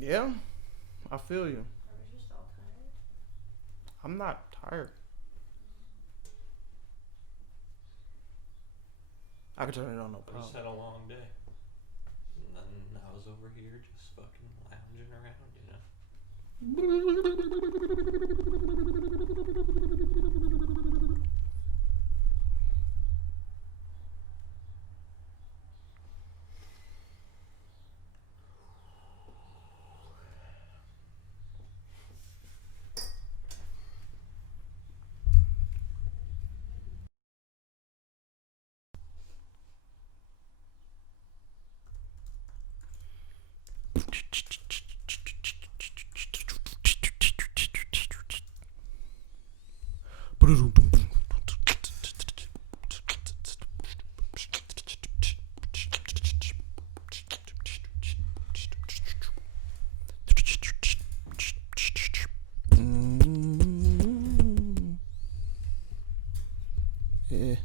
Yeah, I feel you. Or was you just all tired? I'm not tired. I can turn it on no I problem. just had a long day. And then I was over here just fucking lounging around, you know? Yeah.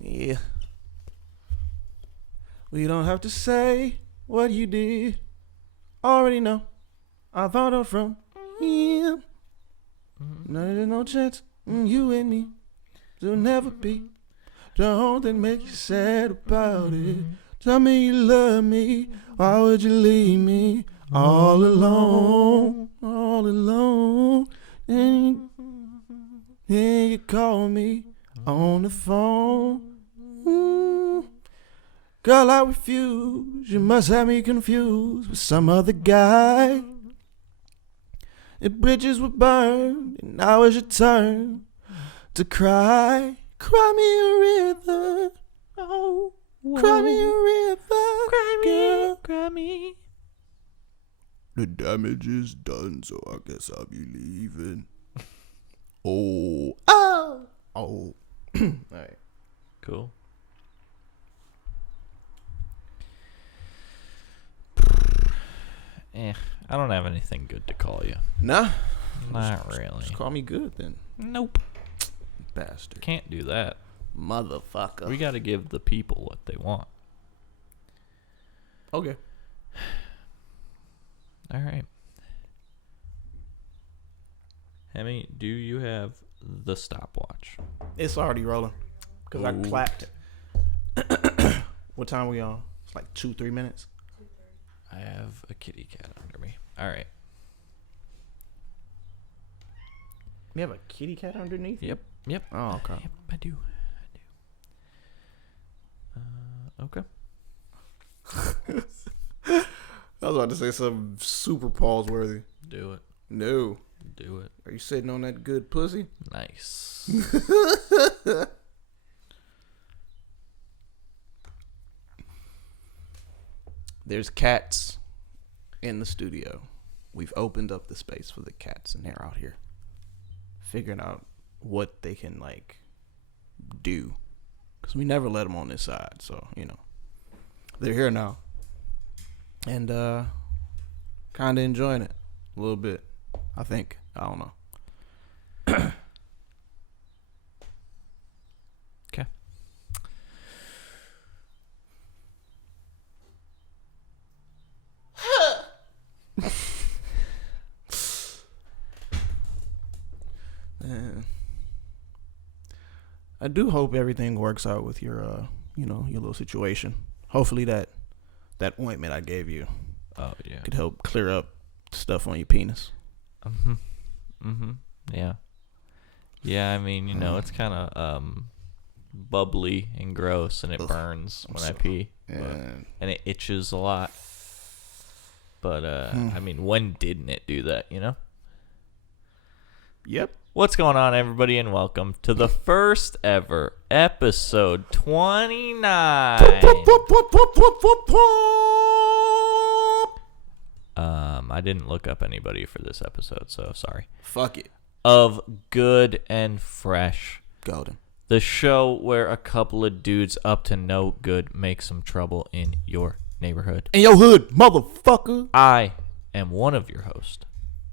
Yeah. We don't have to say what you did. Already know. I found out from him. No, there's no chance. You and me. There'll never be. Don't then make you sad about it. Tell me you love me. Why would you leave me all alone? All alone. And you call me on the phone. Girl, I refuse. You must have me confused with some other guy. If bridges were burned, and now it's your turn to cry. Cry me a river. Oh, whoa. Cry me a river. Cry me, girl. Cry me. The damage is done, so I guess I'll be leaving. Oh. Oh. Oh. All right. Cool. I don't have anything good to call you. Nah. Not really. Just call me good then. Nope. Bastard. Can't do that. Motherfucker. We gotta give the people what they want. Okay. All right. Hemi, do you have the stopwatch? It's already rolling. Because I Ooh. clapped. What time are we on? It's like 2-3 minutes. I have a kitty cat under me. All right. You have a kitty cat underneath you? Yep. Oh, okay. Yep, I do. Okay. I was about to say something super pause worthy. Do it. No. Do it. Are you sitting on that good pussy? Nice. There's cats in the studio. We've opened up the space for the cats, and they're out here figuring out what they can, like, do. Because we never let them on this side, so, you know. They're here now. And, kind of enjoying it a little bit, I think. I don't know. Okay. Man. I do hope everything works out with your, your little situation. Hopefully that ointment I gave you Yeah. could help clear up stuff on your penis. Yeah. Yeah, I mean, it's kind of bubbly and gross, and it burns when I pee. And it itches a lot. But, I mean, when didn't it do that, Yep. What's going on, everybody, and welcome to the first ever episode 29. I didn't look up anybody for this episode, so sorry. Fuck it. Of Good and Fresh. Golden. The show where a couple of dudes up to no good make some trouble in your neighborhood. In your hood, motherfucker. I am one of your hosts,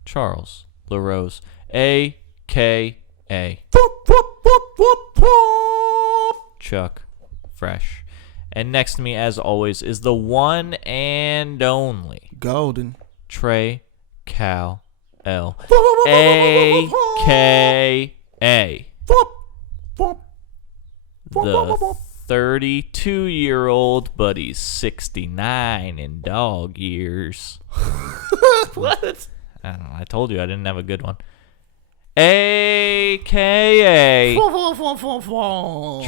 Charles LaRose, a.k.a. Chuck Fresh. And next to me, as always, is the one and only Golden. Trey Cal L. A.K.A. The 32-year-old, but he's 69 in dog years. What? I don't know. I told you I didn't have a good one. A.K.A.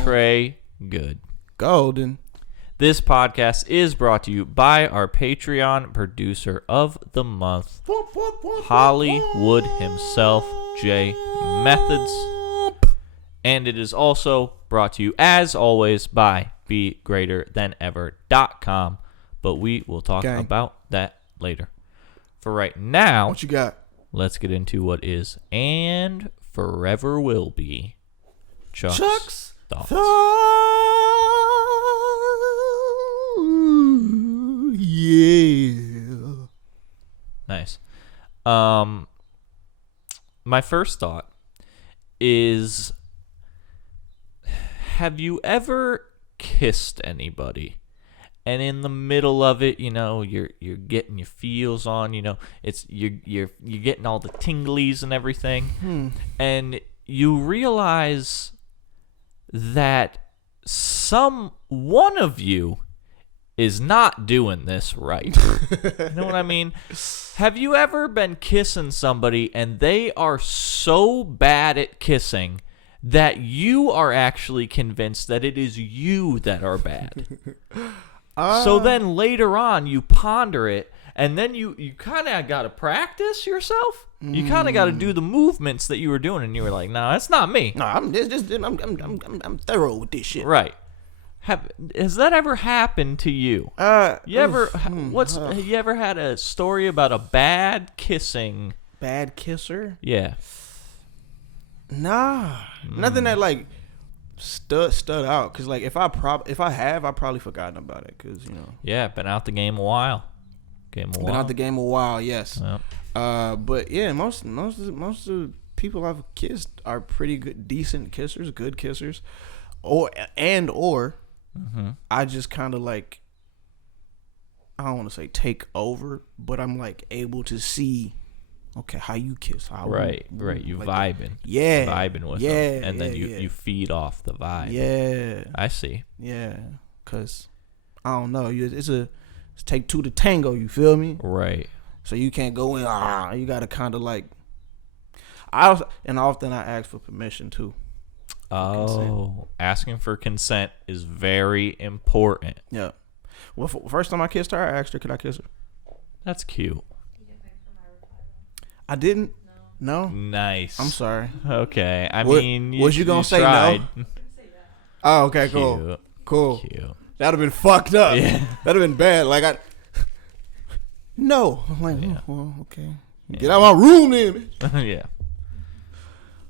Trey Good. Golden. This podcast is brought to you by our Patreon producer of the month, Hollywood himself, Jay Methods. And it is also brought to you, as always, by BeGreaterThanEver.com. But we will talk about that later. For right now, what you got? Let's get into what is and forever will be Chuck's thoughts. Yeah. Nice. My first thought is, have you ever kissed anybody? And in the middle of it, you're getting your feels on, it's you're getting all the tinglies and everything. And you realize that one of you is not doing this right. You know what I mean? Have you ever been kissing somebody and they are so bad at kissing that you are actually convinced that it is you that are bad? So then later on, you ponder it, and then you kind of got to practice yourself. You kind of got to do the movements that you were doing, and you were like, "No, that's not me." No, I'm thorough with this shit. Right. Has that ever happened to you? You ever had a story about a bad kissing? Bad kisser? Yeah. Nah, nothing that like stood out. Cause like if I have, I probably forgotten about it. Cause Yeah, been out the game a while. Been out the game a while. Yes. Yep. But yeah, most of the people I've kissed are pretty good, decent kissers, good kissers, or I just kind of like, I don't want to say take over, but I'm like able to see, okay, how you kiss, right. You like vibing, vibing with them, and then you feed off the vibe. Yeah, I see. Yeah, cause I don't know, it's take two to tango. You feel me? Right. So you can't go in. You gotta kind of like. Often I ask for permission too. Oh, asking for consent is very important. Yeah. Well, first time I kissed her, I asked her, could I kiss her? That's cute. I didn't. No. Nice. I'm sorry. Okay. I mean, was you gonna say tried. no? Oh, okay. Cute. Cool. Cute. That'd have been fucked up. Yeah. That'd have been bad. Like no. I'm like, Yeah. oh, well, okay. Get out of my room, then. Yeah.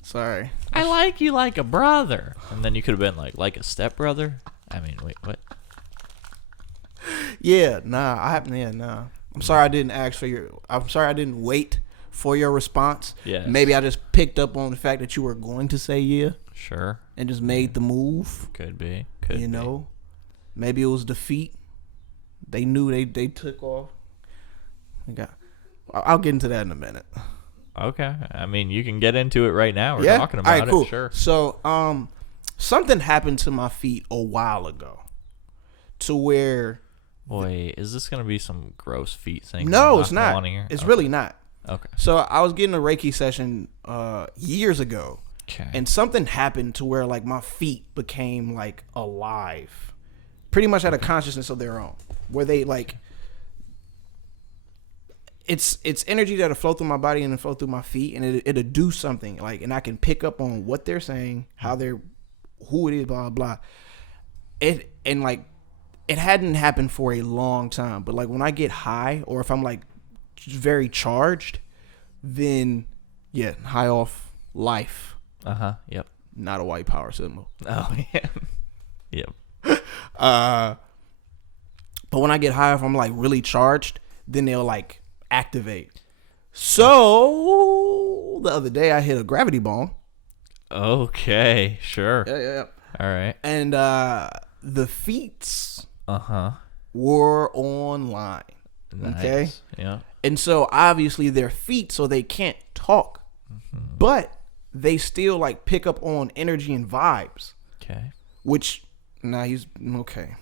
Sorry. I like you like a brother, and then you could have been like a stepbrother. I mean, wait, what? Yeah. Nah. Nah. I'm sorry I didn't ask for your. I'm sorry I didn't wait for your response. Yeah. Maybe I just picked up on the fact that you were going to say yeah. Sure. And just made the move. Could be. Maybe it was defeat. They knew they took off. I'll get into that in a minute. Okay. I mean, you can get into it right now. We're talking about cool. it. Sure. So, something happened to my feet a while ago, to where. Wait, is this gonna be some gross feet thing? No, it's not. It's okay. really not. Okay. So I was getting a Reiki session years ago, and something happened to where like my feet became like alive, pretty much had a consciousness of their own, where they like. It's energy that'll flow through my body and then flow through my feet, and it'll do something like, and I can pick up on what they're saying, who it is, blah blah. It hadn't happened for a long time, but like when I get high or if I'm like very charged, then yeah, high off life. Yep. Not a white power symbol. Oh yeah. Yep. But when I get high, if I'm like really charged, then they'll like activate. So the other day I hit a gravity bong. Okay, sure. Yeah. All right. And the feats Uh-huh. were online. Nice. Okay? Yeah. And so obviously they're feet, so they can't talk. Mm-hmm. But they still like pick up on energy and vibes. Okay. Which he's okay.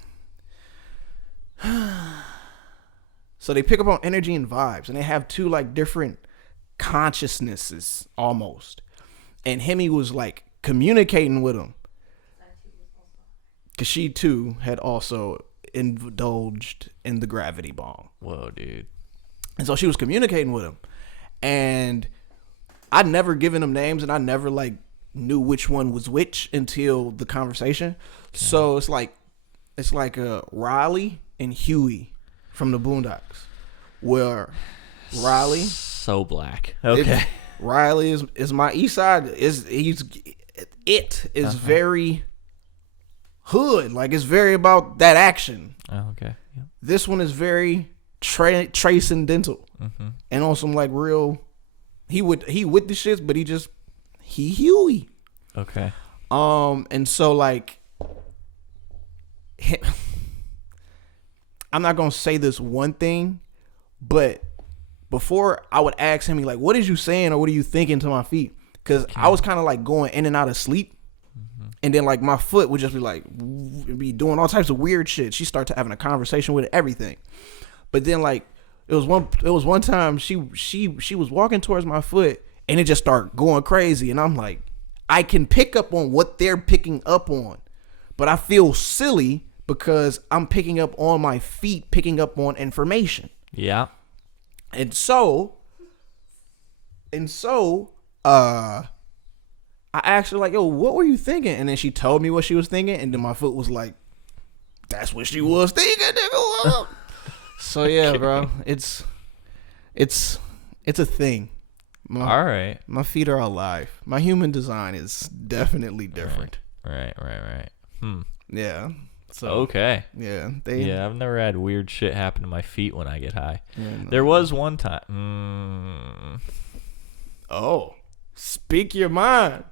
So they pick up on energy and vibes, and they have two like different consciousnesses almost. And Hemi was like communicating with him. Because she too had also indulged in the gravity bomb. Whoa, dude. And so she was communicating with him. And I'd never given him names, and I never like knew which one was which until the conversation. Okay. So it's like Riley and Huey from the Boondocks. Where Riley so black. Okay. Riley is my east side is very hood, like it's very about that action. Oh, okay. Yep. This one is very transcendental, and on some like real. He with the shits, but he Huey. Okay. And so like, I'm not gonna say this one thing, but before I would ask him, like, what is you saying or what are you thinking to my feet? Because I was kind of like going in and out of sleep. And then like my foot would just be like, be doing all types of weird shit. She started having a conversation with everything. But then like, it was one time she was walking towards my foot and it just started going crazy. And I'm like, I can pick up on what they're picking up on, but I feel silly because I'm picking up on my feet, picking up on information. Yeah. And so, I asked her like, yo, what were you thinking? And then she told me what she was thinking. And then my foot was like, that's what she was thinking, nigga. So yeah, bro, it's a thing. All right. My feet are alive. My human design is definitely different. Right. Yeah. So okay. Yeah. I've never had weird shit happen to my feet when I get high. Yeah, no. There was one time. Oh, speak your mind.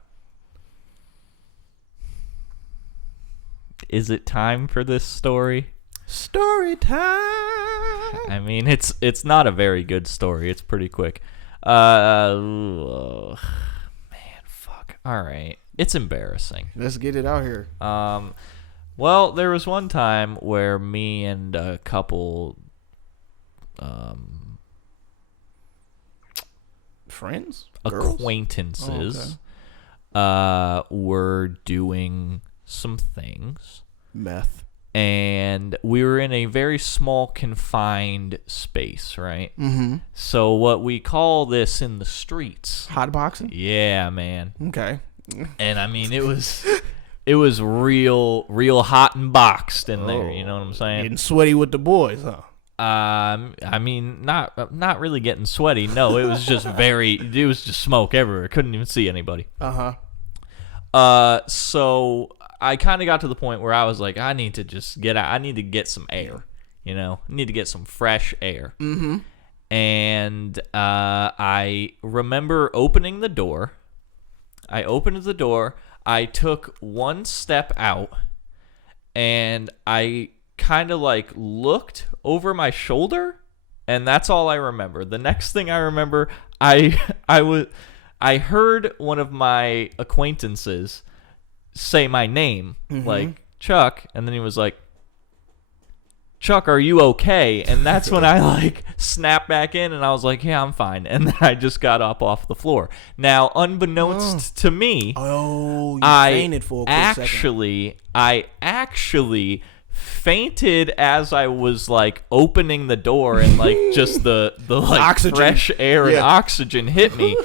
Is it time for this story? Story time. I mean, it's not a very good story. It's pretty quick. Man, fuck. All right. It's embarrassing. Let's get it out here. Well, there was one time where me and a couple friends? Acquaintances were doing some things. Meth. And we were in a very small, confined space, right? Mm-hmm. So what we call this in the streets... Hotboxing? Yeah, man. Okay. And I mean, it was real hot and boxed in there. You know what I'm saying? Getting sweaty with the boys, huh? I mean, not really getting sweaty. No, it was just it was just smoke everywhere. Couldn't even see anybody. So I kind of got to the point where I was like, I need to just get out. I need to get some air. You know, I need to get some fresh air. Mm-hmm. And I remember opening the door. I opened the door. I took one step out, and I kind of like looked over my shoulder, and that's all I remember. The next thing I remember, I heard one of my acquaintances say my name, like Chuck, and then he was like, Chuck, are you okay? And that's when I like snapped back in, and I was like, yeah, I'm fine. And then I just got up off the floor. Now, unbeknownst to me, I fainted for a quick second. I actually fainted as I was like opening the door, and like just the like oxygen. Fresh air and oxygen hit me.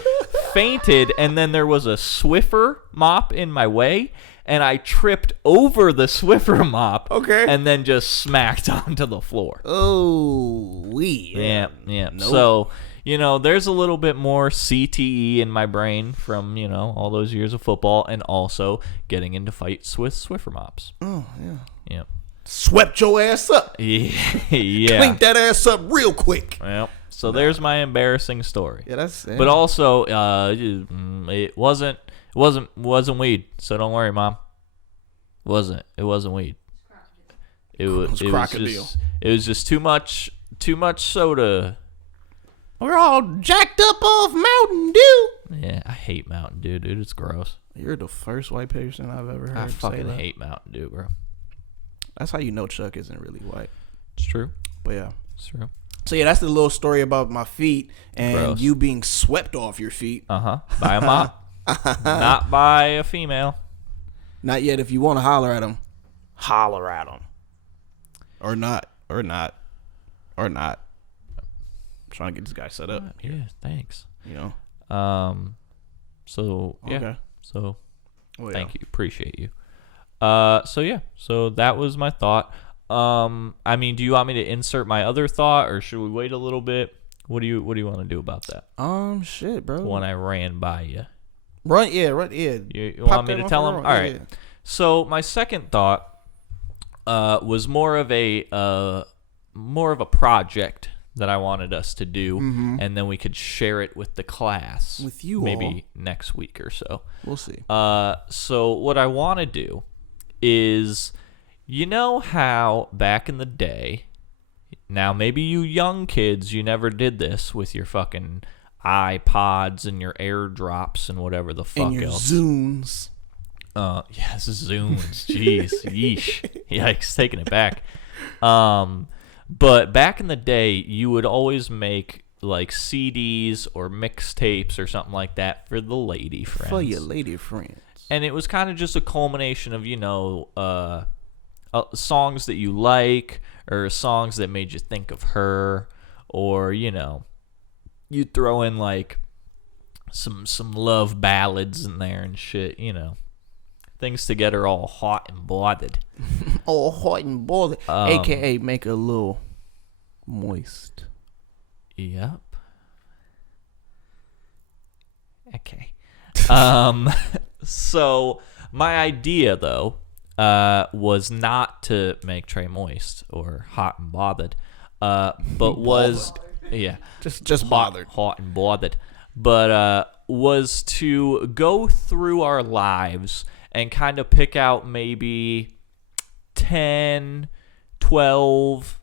Fainted, and then there was a Swiffer mop in my way, and I tripped over the Swiffer mop. Okay. And then just smacked onto the floor. Oh, yeah. Nope. So, you know, there's a little bit more CTE in my brain from, you know, all those years of football, and also getting into fights with Swiffer mops. Oh, yeah. Yep. Swept your ass up. Yeah. Cleaned that ass up real quick. Yep. So there's my embarrassing story. Yeah, that's. Yeah. But also, it wasn't weed. So don't worry, Mom. It wasn't weed. It was just too much soda. We're all jacked up off Mountain Dew. Yeah, I hate Mountain Dew, dude. It's gross. You're the first white person I've ever heard say that. I fucking hate Mountain Dew, bro. That's how you know Chuck isn't really white. It's true. But yeah. It's true. So yeah, that's the little story about my feet and Gross. you being swept off your feet. By a mom. Not by a female. Not yet. If you want to holler at them, holler at them. Or not. I'm trying to get this guy set up. Yeah, thanks. You know. So yeah. Okay. So thank you. Appreciate you. So that was my thought. I mean, do you want me to insert my other thought, or should we wait a little bit? What do you want to do about that? Shit, bro. When I ran by you. Right, yeah. You want me to tell him? All right. Yeah. So my second thought was more of a project that I wanted us to do, and then we could share it with the class. With you maybe all. Next week or so. We'll see. So what I want to do is, you know how back in the day, now maybe you young kids, you never did this with your fucking iPods and your AirDrops and whatever the fuck and your else. Zunes. Yes, Zunes. Jeez, yeesh, yikes, taking it back. But back in the day, you would always make like CDs or mixtapes or something like that for the lady friends. For your lady friends. And it was kind of just a culmination of, songs that you like, or songs that made you think of her, or, you'd throw in like some love ballads in there and shit, things to get her all hot and bothered. All hot and bothered. AKA make her a little moist. Yep. Okay. So my idea though was not to make Trey moist or hot and bothered, but was just bothered, hot and bothered, but was to go through our lives and kind of pick out maybe 10, 12,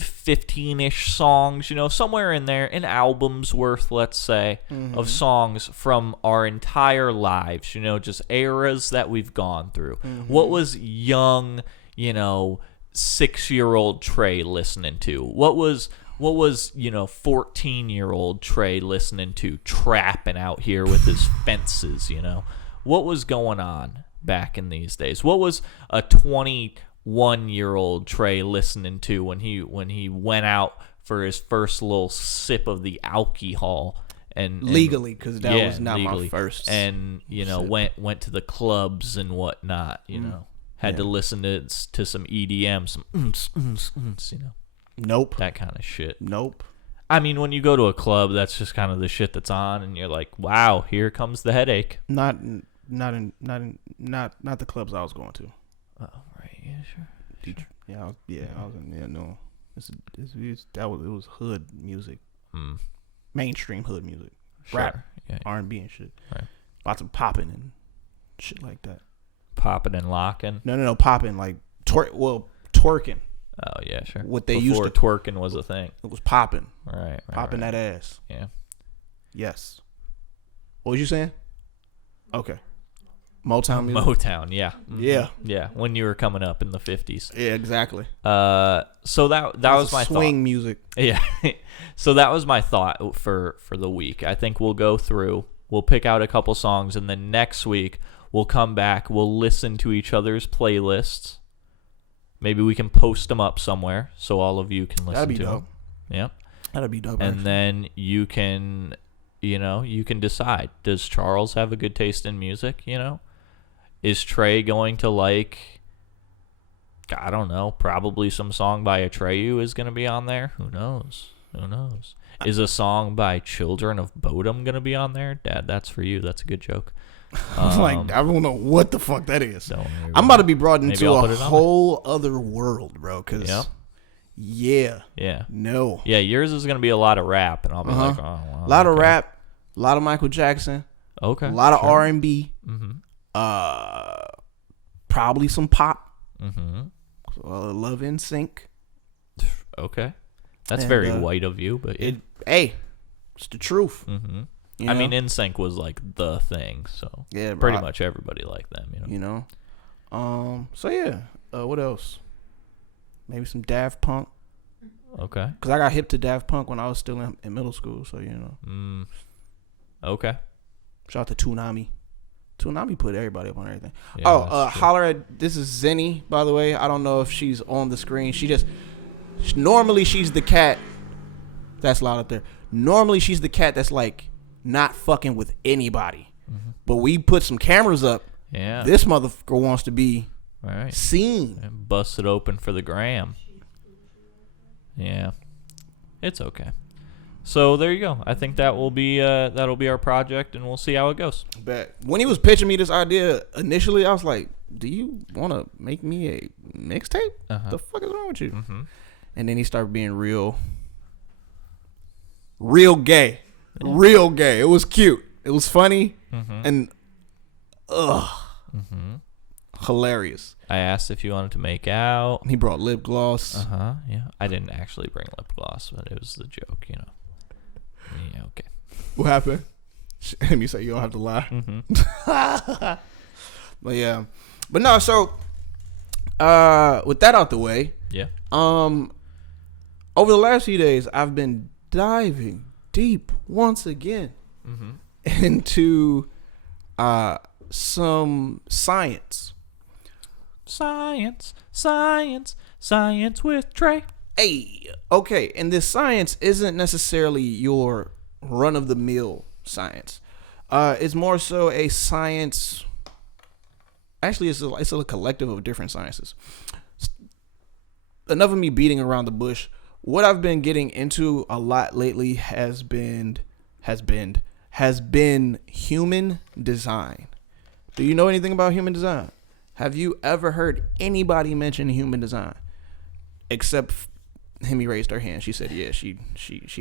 15-ish songs, somewhere in there, an album's worth, let's say, of songs from our entire lives, just eras that we've gone through. What was young, 6-year-old Trey listening to? What was 14-year-old Trey listening to, trapping out here with his fences, What was going on back in these days? What was a 21-year-old Trey listening to when he went out for his first little sip of the alcohol and legally, because that was not legally. My first, and went to the clubs and whatnot, had to listen to some EDM, some nope, that kind of shit. Nope. I mean, when you go to a club, that's just kind of the shit that's on, and you're like, wow, here comes the headache. Not the clubs I was going to. Oh, right, yeah, sure. I was in, no. It was hood music, mainstream hood music, sure. Rap, R&B and shit. Right. Lots of popping and shit like that. Popping and locking. No, popping like twerking. Oh yeah, sure. What they Before used to twerking was a thing. It was popping. Right. Popping that ass. Yeah. Yes. What was you saying? Okay. Motown music. Motown, yeah. Yeah. Yeah, when you were coming up in the 50s. Yeah, exactly. So that was my swing thought. Music. Yeah. So that was my thought for the week. I think we'll go through, we'll pick out a couple songs, and then next week we'll come back, we'll listen to each other's playlists. Maybe we can post them up somewhere so all of you can listen That'd be to dope. them. Yeah. That'd be dope. And then you can, you can decide. Does Charles have a good taste in music, Is Trey going to like, I don't know, probably some song by Atreyu is going to be on there? Who knows? Is a song by Children of Bodom going to be on there? Dad, that's for you. That's a good joke. I don't know what the fuck that is. I'm about to be brought into a whole other world, bro. Cause yeah. No. Yeah, yours is gonna be a lot of rap, and I'll be like, oh, well, a lot of rap, a lot of Michael Jackson. Okay. A lot of R&B. Mm-hmm. Probably some pop. Mm-hmm. Love in Sync. Okay. That's very white of you, but hey, it's the truth. I mean, NSYNC was like the thing, so yeah, pretty much everybody liked them, So yeah, what else? Maybe some Daft Punk. Okay. Because I got hip to Daft Punk when I was still in middle school, so Okay. Shout out to Toonami. Toonami put everybody up on everything. Yeah, holler at, this is Zenny, by the way. I don't know if she's on the screen. Normally she's the cat that's loud up there. Normally she's the cat that's like not fucking with anybody. But we put some cameras up. Yeah. This motherfucker wants to be right. seen. And bust it open for the gram. Yeah. It's okay. So there you go. I think that'll be our project, and we'll see how it goes. But when he was pitching me this idea initially, I was like, "Do you want to make me a mixtape? The fuck is wrong with you?" And then he started being real gay, real gay. It was cute. It was funny, and hilarious. I asked if you wanted to make out. He brought lip gloss. Yeah. I didn't actually bring lip gloss, but it was the joke, Yeah, okay. What happened? Let me say you don't have to lie. But yeah. But no, so with that out the way. Yeah. Over the last few days I've been diving deep once again into some science. Science with Trey. Hey, okay, and this science isn't necessarily your run-of-the-mill science. It's more so a science. Actually, it's a collective of different sciences. Enough of me beating around the bush. What I've been getting into a lot lately has been human design. Do you know anything about human design? Have you ever heard anybody mention human design? Except Hemi raised her hand. She said, "Yeah, she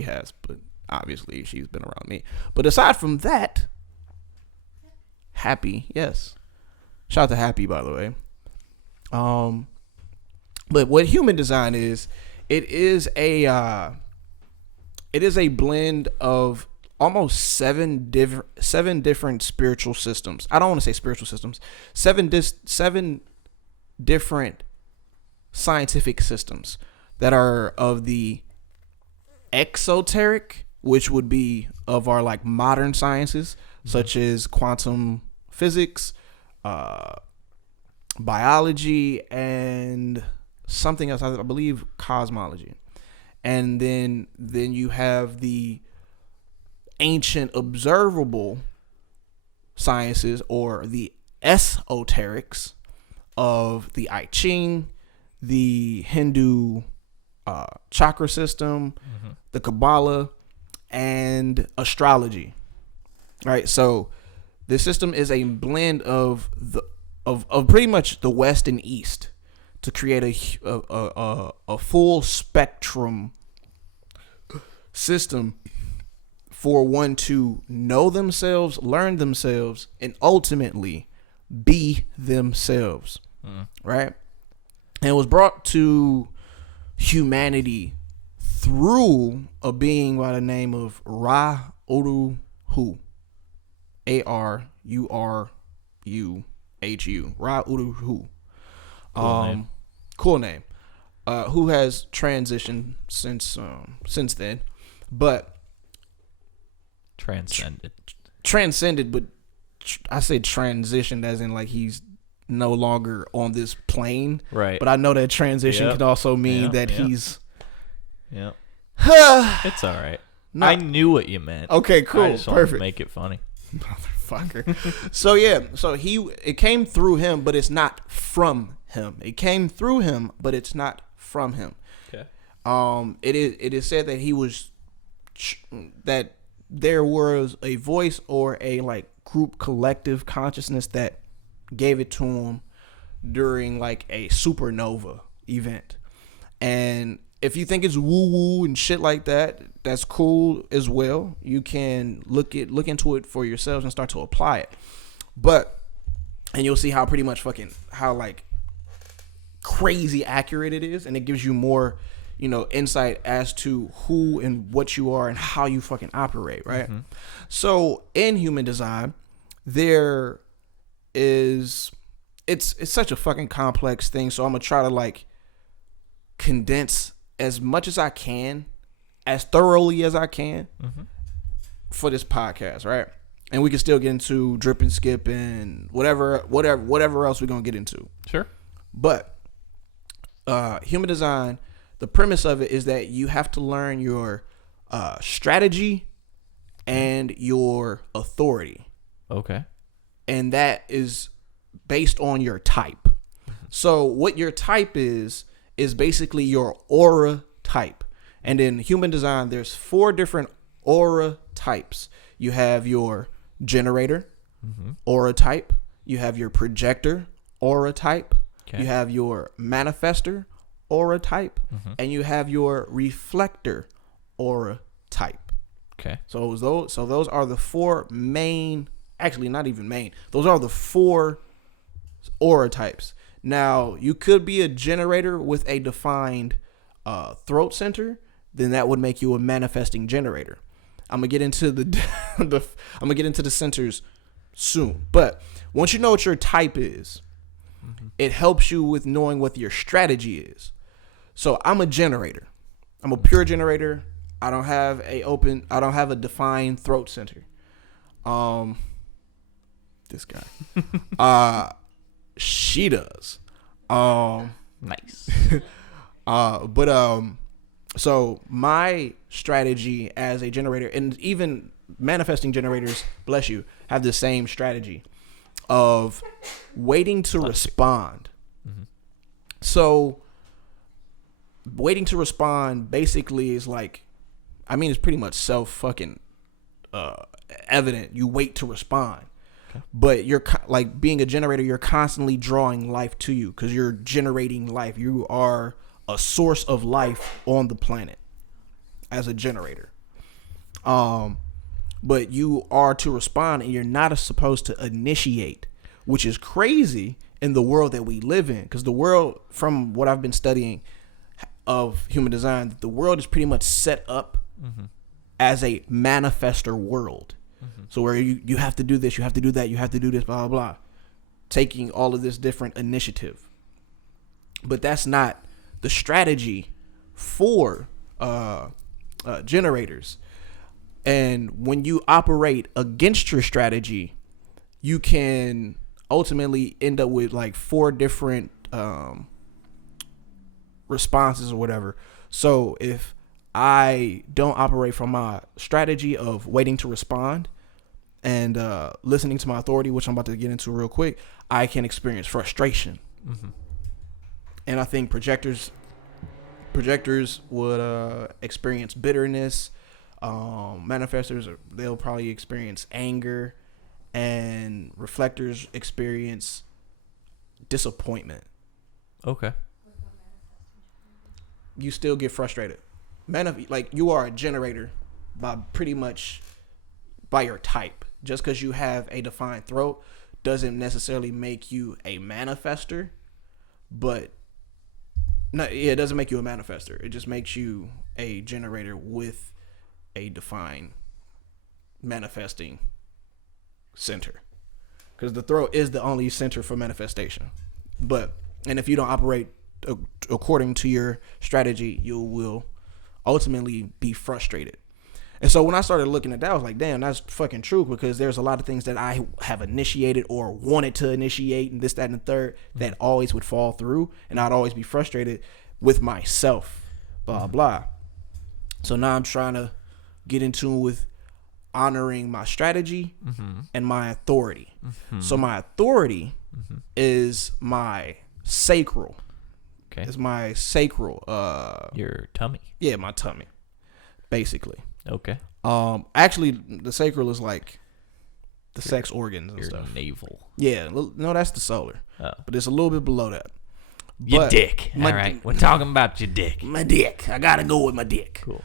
has," but obviously she's been around me. But aside from that, Happy, yes. Shout out to Happy, by the way. But what human design is, it is a blend of almost seven different spiritual systems. I don't want to say spiritual systems. Seven different scientific systems that are of the exoteric, which would be of our like modern sciences, such as quantum physics, biology, and something else, I believe cosmology. And then you have the ancient observable sciences, or the esoterics, of the I Ching, the Hindu chakra system, the Kabbalah, and astrology. All right, so this system is a blend of pretty much the West and East to create a full spectrum system for one to know themselves, learn themselves, and ultimately be themselves. Right? And it was brought to humanity through a being by the name of Ra-Uru-Hu. A-R-U-R-U-H-U. Ra-Uru-Hu. Cool name. Who has transitioned since then, but transcended, but I say transitioned as in like he's no longer on this plane, right? But I know that transition could also mean that he's. Yeah. It's all right. No. I knew what you meant. Okay, cool, I just perfect. To make it funny, motherfucker. So it came through him, but it's not from him. It came through him, but it's not from him. Okay. It is said that he was that there was a voice or a like group collective consciousness that gave it to him during like a supernova event. And if you think it's woo woo and shit like that, that's cool as well. You can look into it for yourselves and start to apply it. And you'll see how pretty much how like crazy accurate it is, and it gives you more, insight as to who and what you are and how you fucking operate, right? Mm-hmm. So in human design, there is it's such a fucking complex thing. So I'm gonna try to like condense as much as I can, as thoroughly as I can, for this podcast, right? And we can still get into drip and skip and whatever else we're gonna get into. Sure. But human design, the premise of it is that you have to learn your strategy and your authority. Okay. And that is based on your type. So what your type is basically your aura type. And in human design, there's 4 different aura types. You have your generator aura type. You have your projector aura type. Okay. You have your manifester aura type, and you have your reflector aura type. Okay. So those are the 4 main, actually not even main. Those are the 4 aura types. Now, you could be a generator with a defined throat center, then that would make you a manifesting generator. I'm gonna get into the centers soon. But once you know what your type is, it helps you with knowing what your strategy is. So I'm a generator. I'm a pure generator. I don't have a defined throat center. This guy. She does. Nice. So my strategy as a generator, and even manifesting generators, bless you, have the same strategy of waiting to respond. So waiting to respond basically is like, it's pretty much self-fucking evident. You wait to respond. Okay. But you're like being a generator, you're constantly drawing life to you because you're generating life. You are a source of life on the planet as a generator. But you are to respond, and you're not supposed to initiate, which is crazy in the world that we live in. Because the world, from what I've been studying of human design, the world is pretty much set up as a manifester world. So where you have to do this, you have to do that, you have to do this, blah, blah, blah. Taking all of this different initiative. But that's not the strategy for generators. And when you operate against your strategy, you can ultimately end up with like 4 different responses or whatever. So if I don't operate from my strategy of waiting to respond and listening to my authority, which I'm about to get into real quick, I can experience frustration. And I think projectors would experience bitterness. Manifestors, they'll probably experience anger, and reflectors experience disappointment. Okay. You still get frustrated. Like you are a generator by your type. Just because you have a defined throat doesn't necessarily make you a manifester, but it doesn't make you a manifester. It just makes you a generator with a defined manifesting center, because the throat is the only center for manifestation. And if you don't operate according to your strategy, you will ultimately be frustrated. And so when I started looking at that, I was like, damn, that's fucking true, because there's a lot of things that I have initiated or wanted to initiate and this, that, and the third that always would fall through, and I'd always be frustrated with myself, blah, blah. So now I'm trying to get in tune with honoring my strategy and my authority. So my authority is my sacral. Okay. It's my sacral. Your tummy. Yeah, my tummy, basically. Okay. Actually, the sacral is like the sex organs and stuff. Navel. Yeah, no, that's the solar. Oh. But it's a little bit below that. Your dick. All right, we're talking about your dick. My dick. I gotta go with my dick. Cool.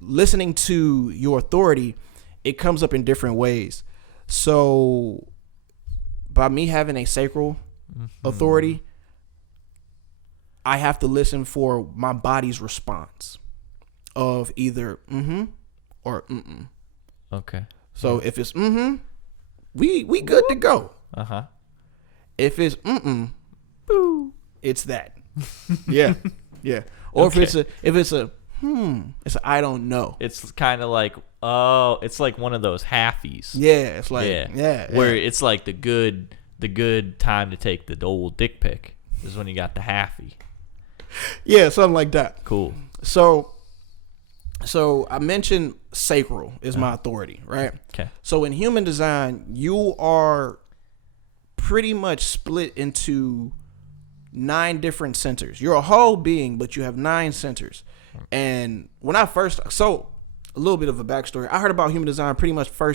Listening to your authority, it comes up in different ways. So by me having a sacral authority, I have to listen for my body's response of either or mm-mm. Okay. So if it's we good to go. If it's boo, it's that. Yeah. Or Okay. if it's a it's a I don't know. It's kind of like it's like one of those halfies. Yeah, it's like yeah. Where it's like the good time to take the old dick pic is when you got the halfie. Yeah, something like that. Cool. So I mentioned sacral is my authority, right? Okay. So in human design, you are pretty much split into 9 different centers. You're a whole being, but you have 9 centers. And when I first, a little bit of a backstory. I heard about human design pretty much one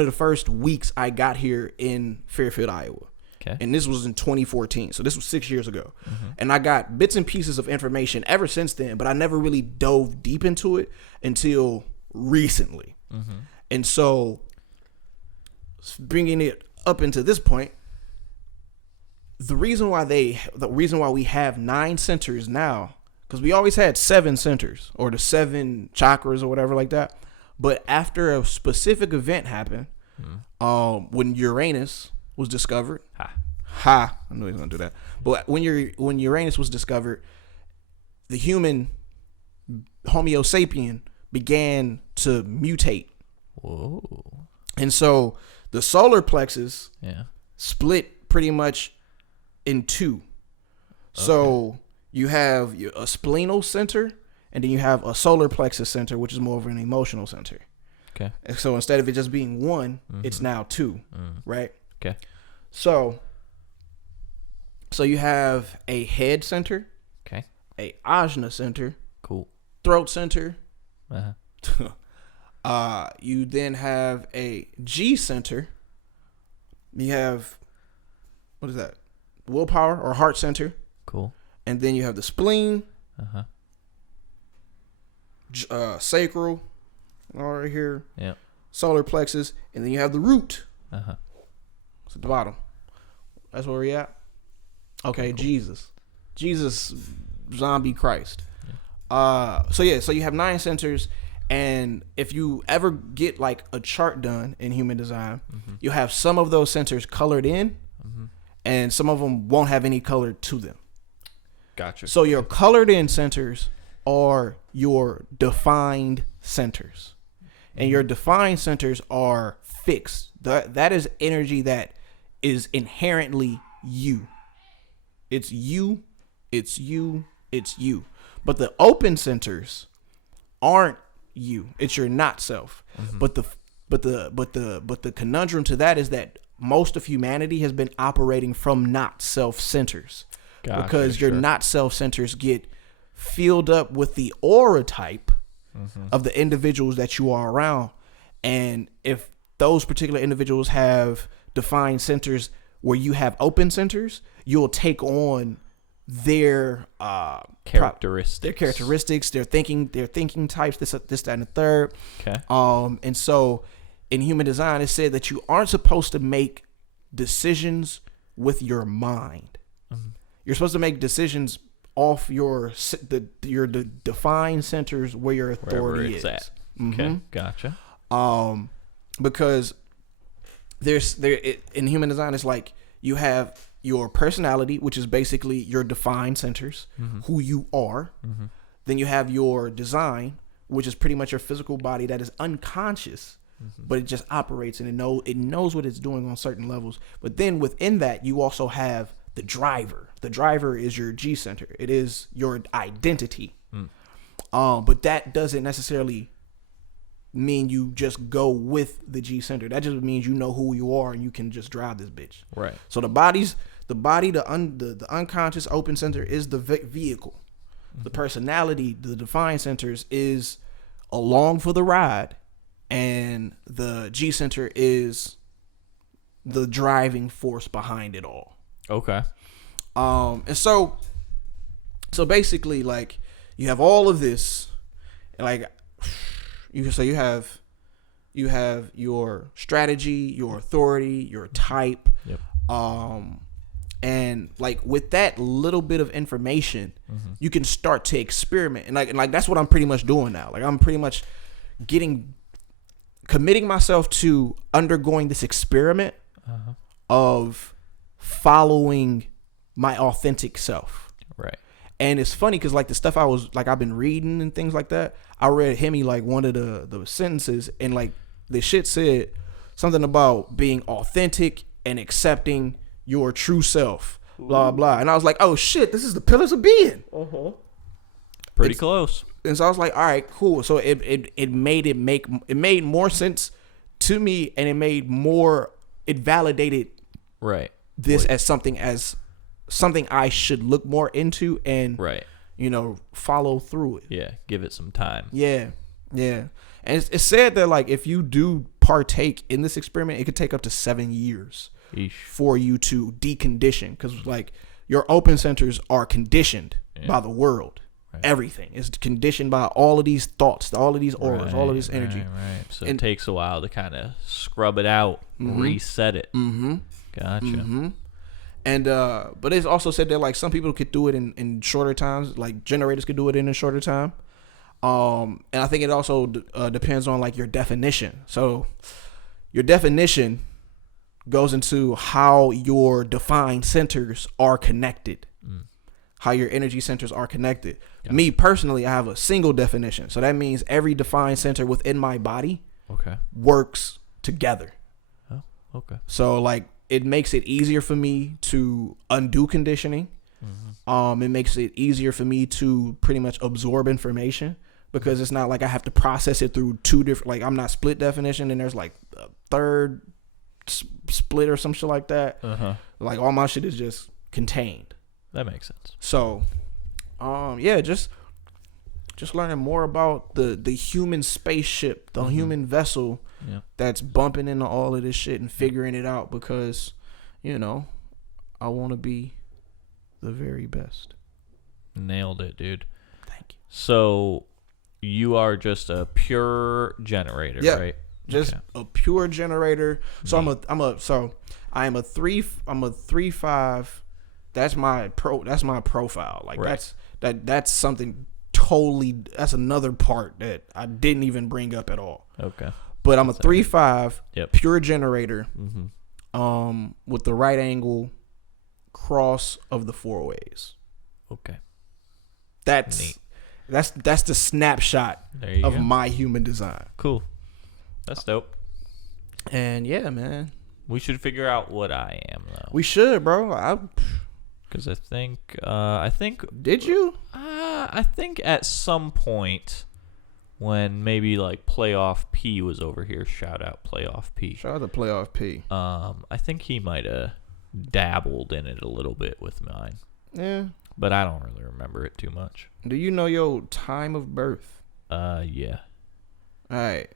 of the first weeks I got here in Fairfield, Iowa. Okay. And this was in 2014. So this was 6 years ago. And I got bits and pieces of information ever since then, but I never really dove deep into it until recently. And so bringing it up into this point, the reason why we have 9 centers now, because we always had 7 centers or the 7 chakras or whatever like that. But after a specific event happened, when Uranus was discovered, I knew he was gonna do that. But when Uranus was discovered, the human Homo sapien began to mutate. Whoa. And so the solar plexus split pretty much in 2. So you have a splenal center, and then you have a solar plexus center, which is more of an emotional center. Okay. And so instead of it just being 1, it's now 2, right? Okay. So you have a head center, Okay. a ajna center, Cool. throat center. Uh-huh. You then have a G center. You have, what is that? Willpower or heart center. Cool. And then you have the spleen, sacral, all right here. Yeah. Solar plexus, and then you have the root. It's at the bottom. That's where we at. Okay, cool. Jesus, zombie Christ. So you have 9 centers, and if you ever get like a chart done in human design, you'll have some of those centers colored in, and some of them won't have any color to them. Gotcha. So your colored in centers are your defined centers. And your defined centers are fixed. That is energy that is inherently you. It's you, it's you, it's you. But the open centers aren't you. It's your not self. But the conundrum to that is that most of humanity has been operating from not self centers. Gotcha, because your not self centers get filled up with the aura type of the individuals that you are around. And if those particular individuals have defined centers where you have open centers, you'll take on their characteristics, their thinking types, this, that, and the third. Okay. And so in human design, it said that you aren't supposed to make decisions with your mind. You're supposed to make decisions off your defined centers where your authority is at. Okay, gotcha. Because in human design, it's like you have your personality, which is basically your defined centers, who you are. Then you have your design, which is pretty much your physical body that is unconscious, but it just operates and it knows what it's doing on certain levels. But then within that, you also have the driver. The driver is your G center. It is your identity. But that doesn't necessarily mean you just go with the G center. That just means you know who you are and you can just drive this bitch. Right. So the unconscious open center is the vehicle. The personality, the defined centers is along for the ride, and the G center is the driving force behind it all. Okay. And so basically, like, you have all of this, like, you have You have your strategy, your authority, your type. Yep. And like with that little bit of information, you can start to experiment. And like that's what I'm pretty much doing now. Like I'm pretty much committing myself to undergoing this experiment of following my authentic self. Right. And it's funny because like the stuff I've been reading and things like that, I read Hemi like one of the sentences, and like the shit said something about being authentic and accepting your true self, blah blah. And I was like, oh shit, this is the pillars of being. Pretty close. And so I was like, all right, cool. So it made more sense to me, and it validated this as something I should look more into and follow through it. Yeah, give it some time. Yeah. And it's said that like if you do partake in this experiment, it could take up to 7 years for you to decondition, because like your open centers are conditioned by the world. Right. Everything is conditioned by all of these thoughts, all of these auras, all of this energy. Right. So it takes a while to kind of scrub it out, reset it. Gotcha. And but it's also said that like some people could do it in shorter times, like generators could do it in a shorter time. And I think it also depends on like your definition. So your definition goes into how your defined centers are connected, how your energy centers are connected. Gotcha. Me personally, I have a single definition. So that means every defined center within my body works together. Oh, okay. So like it makes it easier for me to undo conditioning. It makes it easier for me to pretty much absorb information, because it's not like I have to process it through two different, like I'm not split definition and there's like a third split or some shit like that. Like all my shit is just contained. That makes sense. So just learning more about the human spaceship, the human vessel that's bumping into all of this shit and figuring it out, because I want to be the very best. Nailed it, dude. Thank you. So you are just a pure generator, right? Just a pure generator. So I'm a 3-5. That's my profile. Like that's something totally, that's another part that I didn't even bring up at all. Okay. But I'm a 3-5 pure generator with the right angle cross of the 4 ways. Okay. That's neat. That's the snapshot of my human design. Cool. That's dope. And yeah, man. We should figure out what I am though. We should, bro. Because I think Did you? I think at some point when maybe like Playoff P was over here, shout out Playoff P. Shout out to Playoff P. I think he might have dabbled in it a little bit with mine. Yeah. But I don't really remember it too much. Do you know your time of birth? Yeah. All right.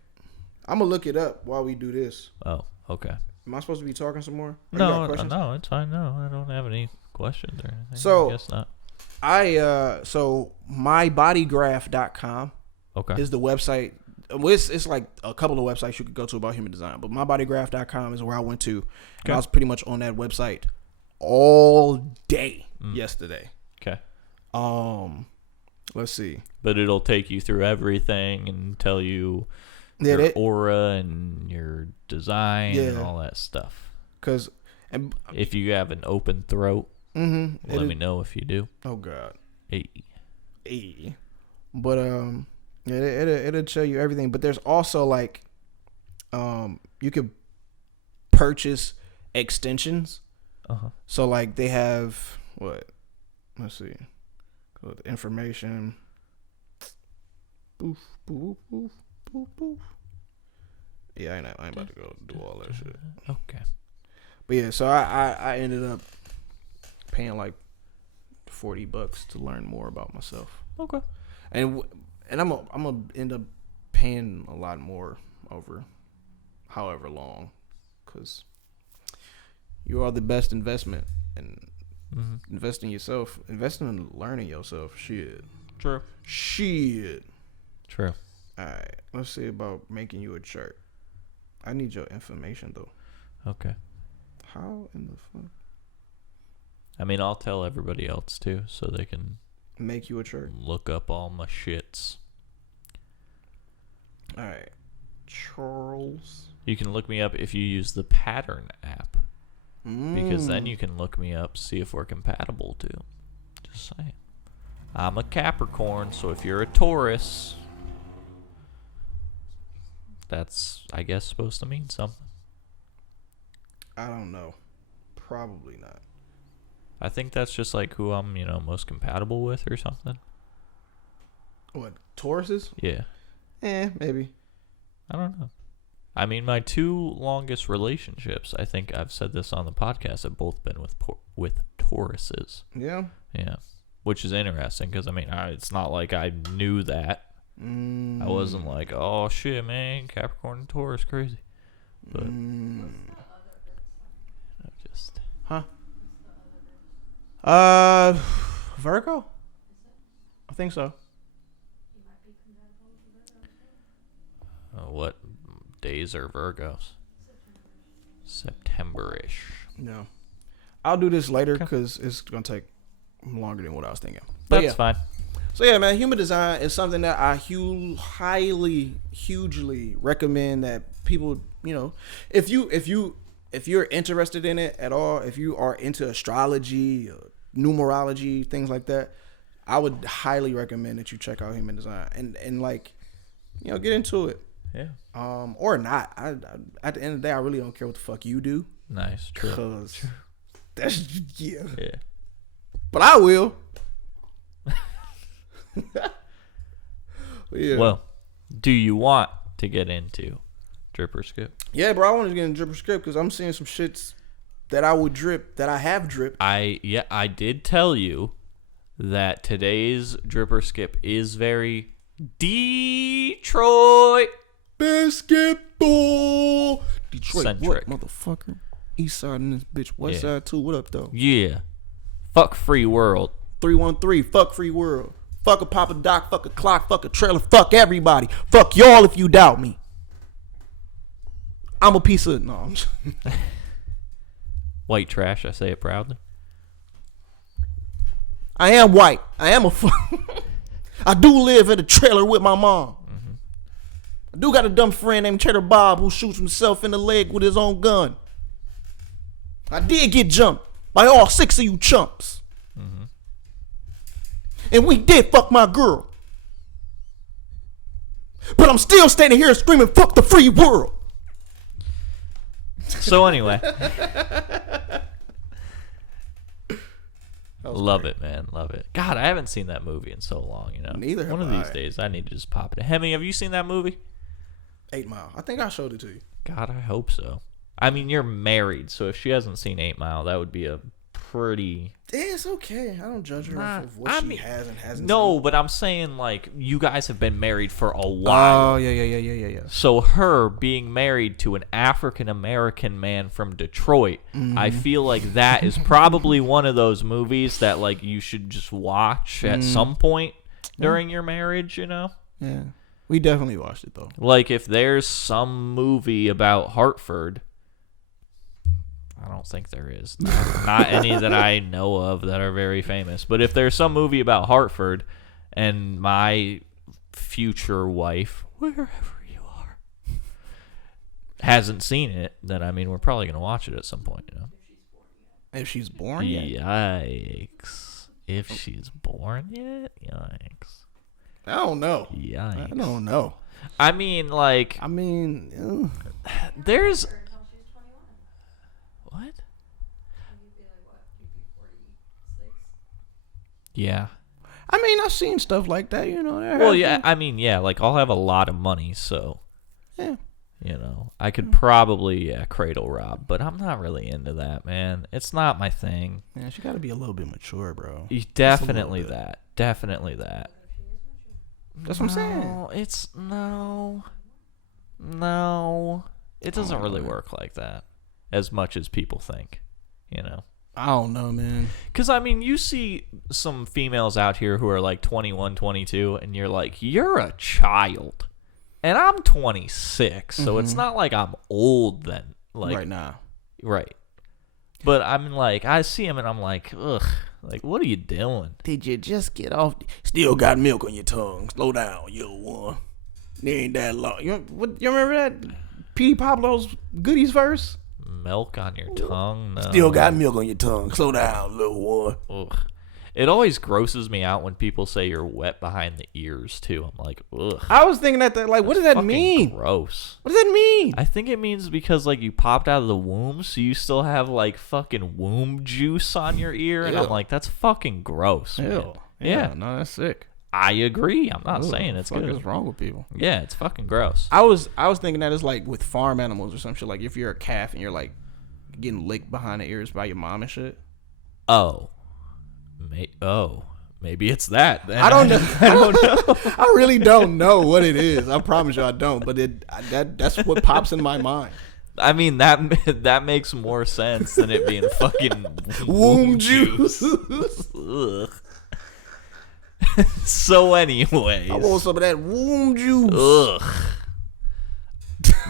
I'm gonna look it up while we do this. Oh, okay. Am I supposed to be talking some more? No, it's fine. No, I don't have any questions or anything. So, I guess not. So mybodygraph.com is the website. It's like a couple of websites you could go to about human design, but mybodygraph.com is where I went to. And I was pretty much on that website all day yesterday. Okay. Let's see. But it'll take you through everything and tell you your aura and your design and all that stuff. If you have an open throat, let me know if you do. Oh God. Hey. But it'll tell you everything. But there's also like, you could purchase extensions. So like they have what? Let's see. Go to information. Boof, boof, boof, boof, boof. Yeah, I ain't about to go do all that shit. Okay. But yeah, so I ended up paying like $40 to learn more about myself. Okay. And I'm gonna end up paying a lot more over however long, because you are the best investment, and invest in yourself, investing in learning yourself. Shit. True. Shit. True. All right. Let's see about making you a chart. I need your information though. Okay. How in the fuck? I mean, I'll tell everybody else too, so they can make you a shirt. Look up all my shits. All right, Charles. You can look me up if you use the Patron app, because then you can look me up, see if we're compatible too. Just saying. I'm a Capricorn, so if you're a Taurus, that's, I guess, supposed to mean something. I don't know. Probably not. I think that's just like who I'm, most compatible with or something. What, Tauruses? Yeah. Maybe. I don't know. I mean, my 2 longest relationships, I think I've said this on the podcast, have both been with Tauruses. Yeah? Yeah. Which is interesting because, I mean, it's not like I knew that. I wasn't like, oh, shit, man, Capricorn and Taurus, crazy. But, just... Huh? Virgo? I think so. What days are Virgos? September-ish. No. I'll do this later because it's going to take longer than what I was thinking. But That's fine. So yeah, man, human design is something that I hugely recommend that people, if you're interested in it at all, if you are into astrology, numerology, things like that, I would highly recommend that you check out human design and like, get into it. Yeah. Or not. I at the end of the day, I really don't care what the fuck you do. Nice. True. Cause that's Yeah. But I will. Yeah. Well, do you want to get into drip or skip? Yeah, bro. I want to get into drip or skip because I'm seeing some shits that I would drip, that I have dripped. I did tell you that today's drip or skip is very Detroit basketball. Detroit, centric. What, motherfucker? East side in this bitch. West side too. What up, though? Yeah. Fuck free world. 313. Fuck free world. Fuck a Papa Doc. Fuck a clock. Fuck a trailer. Fuck everybody. Fuck y'all if you doubt me. I'm a piece of... No, I'm just... White trash, I say it proudly. I am white. I am a... I do live in a trailer with my mom. Mm-hmm. I do got a dumb friend named Cheddar Bob who shoots himself in the leg with his own gun. I did get jumped by all 6 of you chumps. Mm-hmm. And we did fuck my girl. But I'm still standing here screaming, fuck the free world. So anyway. Love it, man. Love it. God, I haven't seen that movie in so long, Neither have One of these days, I need to just pop it. Hemi, have you seen that movie? 8 Mile. I think I showed it to you. God, I hope so. I mean, you're married, so if she hasn't seen 8 Mile, that would be a pretty... Yeah, it's okay. I don't judge her for what she has and hasn't No, seen. but I'm saying, like, you guys have been married for a while. Oh, yeah. So her being married to an African-American man from Detroit, I feel like that is probably one of those movies that, like, you should just watch at some point during your marriage, Yeah. We definitely watched it, though. Like, if there's some movie about Hartford... I don't think there is. Not any that I know of that are very famous. But if there's some movie about Hartford and my future wife, wherever you are, hasn't seen it, then, I mean, we're probably going to watch it at some point, If she's born yet? Yikes. If she's born yet? Yikes. I don't know. Yikes. I don't know. I mean, like... there's... What? Yeah. I mean, I've seen stuff like that, Well, yeah, I mean, yeah, like, I'll have a lot of money, so... Yeah. I could probably, cradle rob, but I'm not really into that, man. It's not my thing. Yeah, she got to be a little bit mature, bro. Definitely that. Definitely that. That's what I'm saying. It's... No. It doesn't really work like that. As much as people think, I don't know, man. Because, I mean, you see some females out here who are like 21, 22, and you're like, you're a child. And I'm 26, so it's not like I'm old then. Like right now. Right. But I'm like, I see him and I'm like, ugh. Like, what are you doing? Did you just get off? Still got milk on your tongue. Slow down, you one. There ain't that long. You remember that? P. Pablo's Goodies verse? Milk on your tongue? No. Still got milk on your tongue. Slow down, little one. Ugh. It always grosses me out when people say you're wet behind the ears, too. I'm like, ugh. I was thinking that, like, what does that mean? Gross. What does that mean? I think it means because, like, you popped out of the womb, so you still have, like, fucking womb juice on your ear. And I'm like, that's fucking gross, man. Yeah. No, that's sick. I agree. I'm not saying it's good. What's wrong with people? Yeah, it's fucking gross. I was thinking that it's like with farm animals or some shit. Like if you're a calf and you're like getting licked behind the ears by your mom and shit. Maybe it's that. I don't know. I don't know. I really don't know what it is. I promise you I don't. But that's what pops in my mind. I mean that makes more sense than it being fucking womb juice. Ugh. So anyways, I want some of that womb juice. Ugh.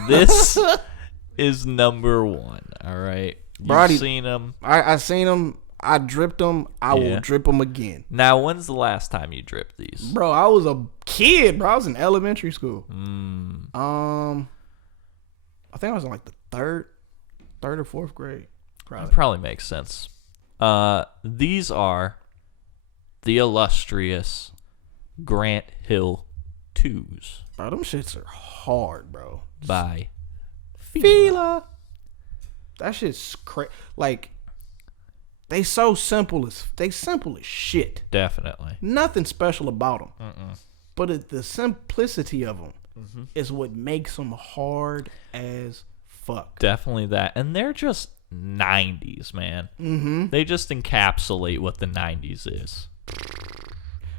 This is number 1. All right, you've seen them. I seen them. I dripped them. I will drip them again. Now, when's the last time you dripped these? Bro, I was a kid, bro. I was in elementary school. I think I was in like the third or fourth grade. That probably makes sense. These are the illustrious Grant Hill 2s. Bro, them shits are hard, bro. By Fila. That shit's crazy. Like, they simple as shit. Definitely. Nothing special about them. But the simplicity of them is what makes them hard as fuck. Definitely that. And they're just 90s, man. They just encapsulate what the 90s is.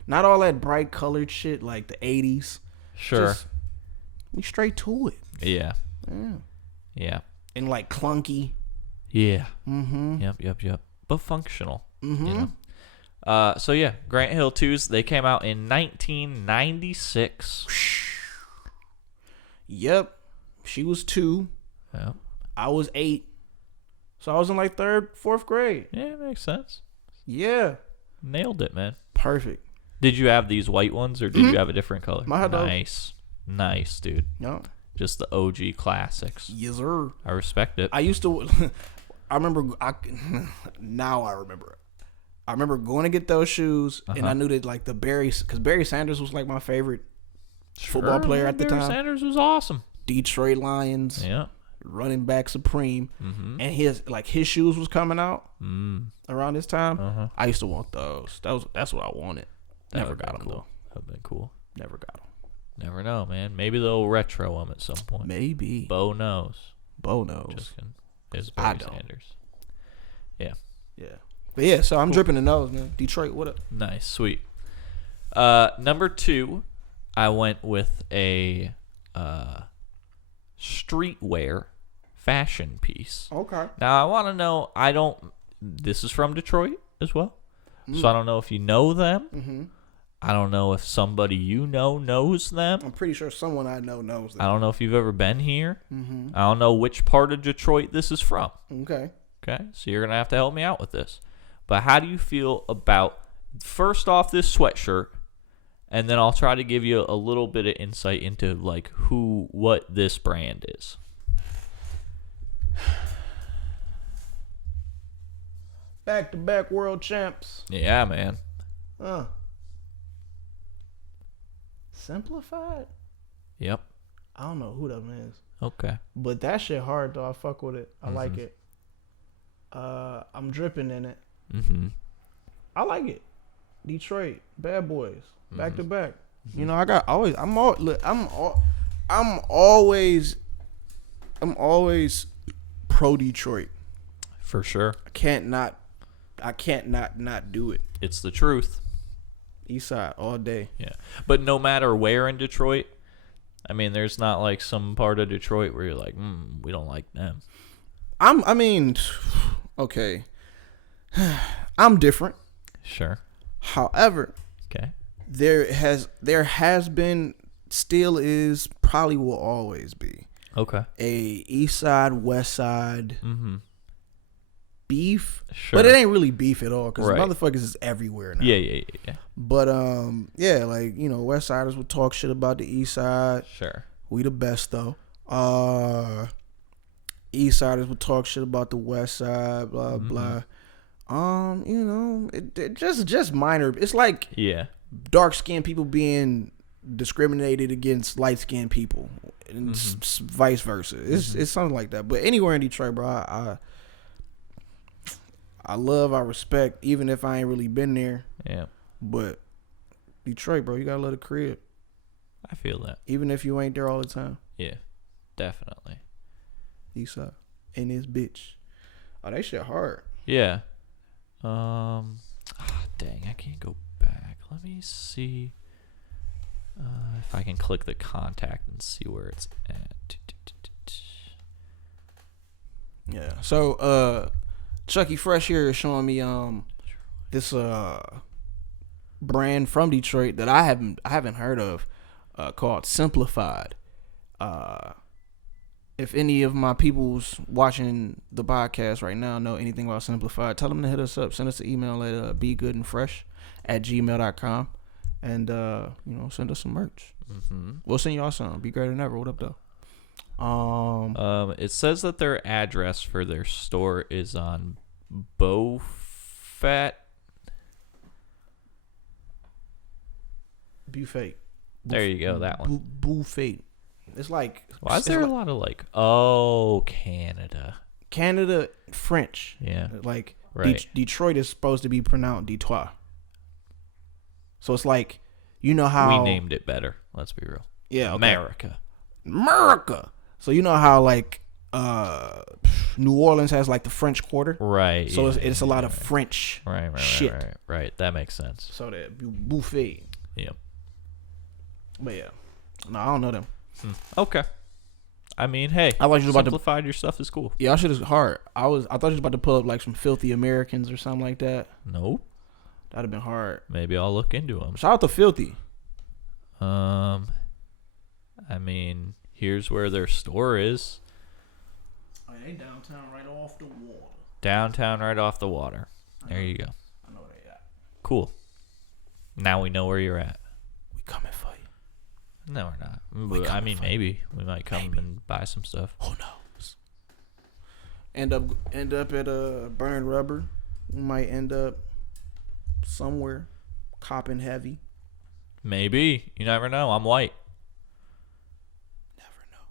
Not all that bright colored shit like the 80s. Sure. Just, we straight to it. Yeah. And like clunky. Yeah. Yep. But functional. You know? So yeah, Grant Hill 2s, they came out in 1996. Yep. She was 2. Yep. I was 8. So I was in like 3rd, 4th grade. Yeah, it makes sense. Yeah. Nailed it, man. Perfect. Did you have these white ones or did you have a different color? I had Nice, dude. No. Just the OG classics. Yes, sir. I respect it. I used to. Now I remember. I remember going to get those shoes, and I knew that like because Barry Sanders was like my favorite football player at the time. Barry Sanders was awesome. Detroit Lions. Yeah. Running back supreme, and his shoes was coming out around this time. I used to want those. That's what I wanted. Never got them though. That'd been cool. Never got them. Never know, man. Maybe they'll retro them at some point. Maybe. Bo knows. Just kidding. It's Barry Sanders. Yeah. But yeah, so I'm dripping the nose, man. Detroit, what up? Nice, sweet. Number 2, I went with a streetwear fashion piece. Okay. Now I want to know. This is from Detroit as well, so I don't know if you know them. I don't know if somebody you know knows them. I'm pretty sure someone I know knows them. I don't know if you've ever been here. I don't know which part of Detroit this is from. Okay. So you're gonna have to help me out with this. But how do you feel about first off this sweatshirt, and then I'll try to give you a little bit of insight into like what this brand is. Back-to-back world champs. Yeah, man. Simplified? Yep. I don't know who them is. Okay. But that shit hard though. I fuck with it. I like it. I'm dripping in it. I like it. Detroit, bad boys, back to back. You know, I'm always pro Detroit. For sure. I can't not do it. It's the truth. East side all day. Yeah. But no matter where in Detroit, I mean, there's not like some part of Detroit where you're like, we don't like them. Okay. I'm different. Sure. However, okay, there has been, still is probably will always be Okay. a East Side, West Side beef. Sure. But it ain't really beef at all because Right. motherfuckers is everywhere now. Yeah. But yeah, like, you know, West Siders will talk shit about the East Side. Sure. We the best though. East Siders will talk shit about the West Side, blah blah. You know, it just minor. It's like dark skinned people being discriminated against light skinned people, and vice versa. It's something like that. But anywhere in Detroit, bro, I love, I respect, even if I ain't really been there. Yeah. But Detroit, bro, you gotta love the crib. I feel that. Even if you ain't there all the time. Yeah, definitely. East Side and this bitch. Oh, that shit hard. Yeah. Dang, I can't go back. Let me see if I can click the contact and see where it's at. Yeah. So, Chuckie Fresh here is showing me this brand from Detroit that I haven't heard of, called Simplified. If any of my people's watching the podcast right now know anything about Simplified, tell them to hit us up. Send us an email at begooandfresh@gmail.com, and you know, send us some merch. We'll send y'all some. Be greater than ever. What up though? It says that their address for their store is on Beaufort. Buffet. There you go, that one. Buffet. It's like, why is there a lot of like, Canada French. Yeah. Like, right. Detroit is supposed to be pronounced Detroit. So it's like, you know how we named it better. Let's be real. Yeah. Okay. America. So you know how like New Orleans has like the French Quarter. Right. So it's a lot of French shit. Right. That makes sense. So that buffet. Yep. But yeah. No, I don't know them. Okay. I mean, hey, I thought you was about Simplified your stuff is cool. Yeah, that shit is hard. I thought you was about to pull up like some Filthy Americans or something like that. Nope. That'd have been hard. Maybe I'll look into them. Shout out to Filthy. I mean, here's where their store is. Oh, they downtown right off the water. Downtown right off the water. There you go. I know where they at. Cool. Now we know where you're at. We coming for you. No, we're not. But, I mean, maybe we might come and buy some stuff. Who knows? End up at Burn Rubber. We might end up somewhere copping heavy. Maybe. You never know. I'm white. Never know.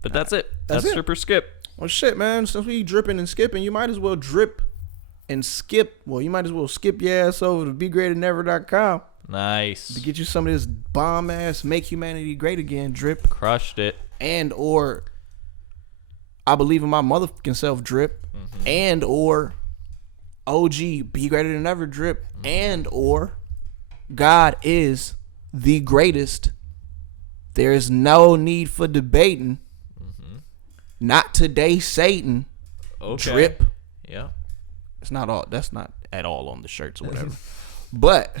But that's it. That's it. Stripper Skip. Well, shit, man. Since we dripping and skipping, you might as well drip and skip. Well, you might as well skip your ass over to begreaternever.com. Nice. To get you some of this bomb ass Make Humanity Great Again drip. Crushed it. And or I Believe in My Motherfucking Self drip. And or OG Be Greater Than Ever drip. And or God is the greatest. There is no need for debating. Not today, Satan. Okay. Drip. Yeah. It's not all. That's not at all on the shirts or whatever. But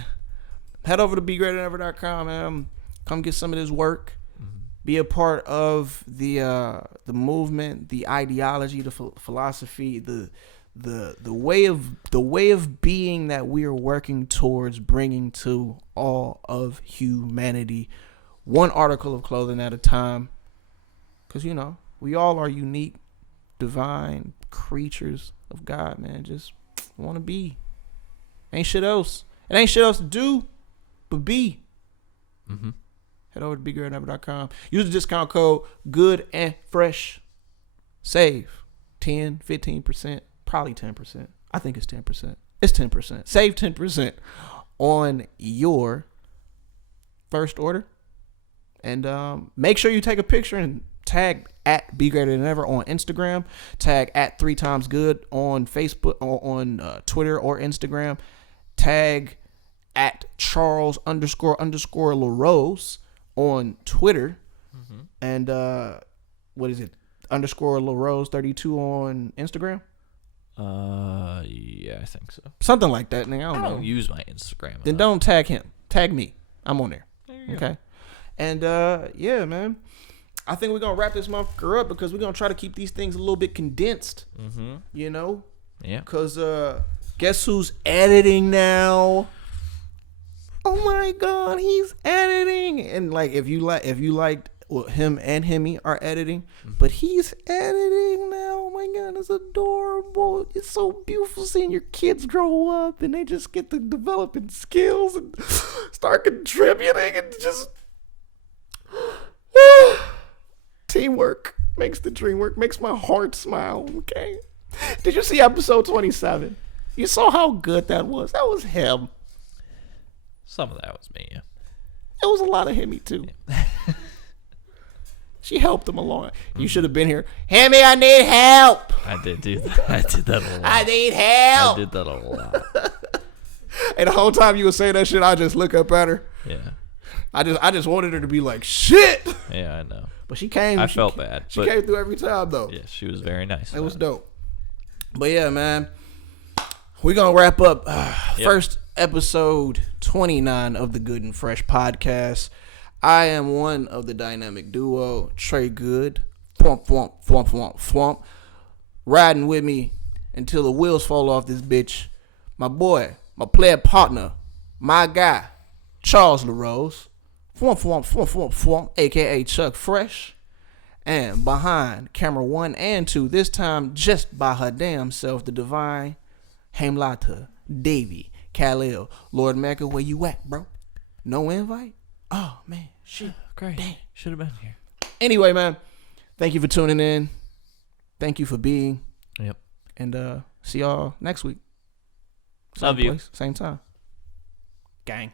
head over to begreaternever.com, man. Come get some of this work. Be a part of the movement, the ideology, the philosophy, the way of being that we are working towards bringing to all of humanity, one article of clothing at a time. Because, you know, we all are unique, divine creatures of God, man. Just want to be. Ain't shit else. It ain't shit else to do but be. Head over to begreaternever.com. Use the discount code GOOD and FRESH. Save 10, 15%, probably 10%. I think it's 10%. It's 10%. Save 10% on your first order. And make sure you take a picture and tag at begreaternever on Instagram. Tag at 3timesgood on Facebook, on Twitter or Instagram. Tag at Charles__LaRose on Twitter. And what is it? _LaRose32 on Instagram. Yeah, I think so. Something like that. Nigga, I don't know. Use my Instagram. Then don't tag him. Tag me. I'm on there. There you okay. go. And yeah, man. I think we're gonna wrap this motherfucker up because we're gonna try to keep these things a little bit condensed. Mm-hmm. You know? Yeah. Cause guess who's editing now? Oh my god, he's editing. And like if you liked well, him and Hemi are editing, but he's editing now. Oh my god, it's adorable. It's so beautiful seeing your kids grow up and they just get to developing skills and start contributing and just teamwork makes the dream work, makes my heart smile. Okay. Did you see episode 27? You saw how good that was. That was him. Some of that was me. Yeah. It was a lot of Hemi too. Yeah. She helped him along. You should have been here. Hemi, I need help. I did do that. I did that a lot. I need help. I did that a lot. And the whole time you would say that shit, I just look up at her. Yeah. I just wanted her to be like, shit. Yeah, I know. But she came. I felt bad. She came through every time though. Yeah, she was very nice. It was dope. But yeah, man. We're going to wrap up first episode 29 of the Good and Fresh podcast. I am one of the dynamic duo, Trey Good, Thwomp, Thwomp, Thwomp, Thwomp, Thwomp. Riding with me until the wheels fall off this bitch. My boy, my player partner, my guy, Charles LaRose, Thwomp, Thwomp, Thwomp, Thwomp, Thwomp, a.k.a. Chuck Fresh. And behind camera 1 and 2, this time just by her damn self, the divine Hamlata, Davy, Khalil, Lord Mecca, where you at, bro? No invite? Oh, man. Shit. Great. Dang. Should have been here. Anyway, man. Thank you for tuning in. Thank you for being. Yep. And see y'all next week. Same Love you. place, same time. Gang.